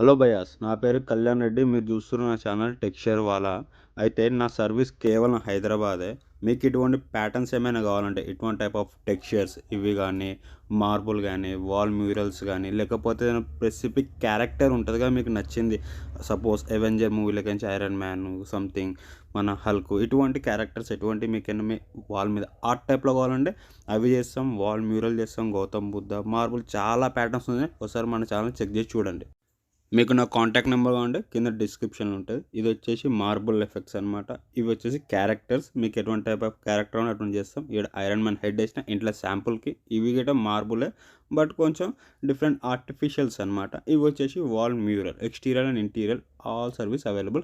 Hello భయ్యాస్, నా పేరు కళ్యాణ్ రెడ్డి. మీరు చూస్తున్న నా ఛానల్ టెక్స్చర్వాలా. అయితే నా సర్వీస్ కేవలం హైదరాబాదే. మీకు ఇటువంటి ప్యాటర్న్స్ ఏమైనా కావాలంటే, ఇటువంటి టైప్ ఆఫ్ టెక్స్చర్స్ ఇవి కానీ, మార్బుల్ కానీ, వాల్ మ్యూరల్స్ కానీ, లేకపోతే స్పెసిఫిక్ క్యారెక్టర్ ఉంటుందిగా మీకు నచ్చింది. సపోజ్ అవెంజర్ మూవీలోకి నుంచి ఐరన్ మ్యాన్ సంథింగ్, మన హల్క్, ఇటువంటి క్యారెక్టర్స్ ఎటువంటి మీకు మీ వాల్ మీద ఆర్ట్ టైప్లో కావాలంటే అవి చేస్తాం. వాల్ మ్యూరల్ చేస్తాం, గౌతమ్ బుద్ధ, మార్బుల్, చాలా ప్యాటర్న్స్ ఉన్నాయి. ఒకసారి మన ఛానల్ చెక్ చేసి చూడండి. మీకు నా కాంటాక్ట్ నెంబర్ కావాలంటే కింద డిస్క్రిప్షన్లో ఉంటుంది. ఇది వచ్చేసి మార్బుల్ ఎఫెక్ట్స్ అనమాట. ఇవి వచ్చేసి క్యారెక్టర్స్. మీకు ఎటువంటి టైప్ ఆఫ్ క్యారెక్టర్ అని అటువంటి చేస్తాం. ఇక్కడ ఐరన్ మ్యాన్ హెడ్ వేసిన ఇంట్లో శాంపుల్కి. ఇవి గట్రా మార్బులే, బట్ కొంచెం డిఫరెంట్ ఆర్టిఫిషియల్స్ అనమాట. ఇవి వచ్చేసి wall mural, exterior and interior all service available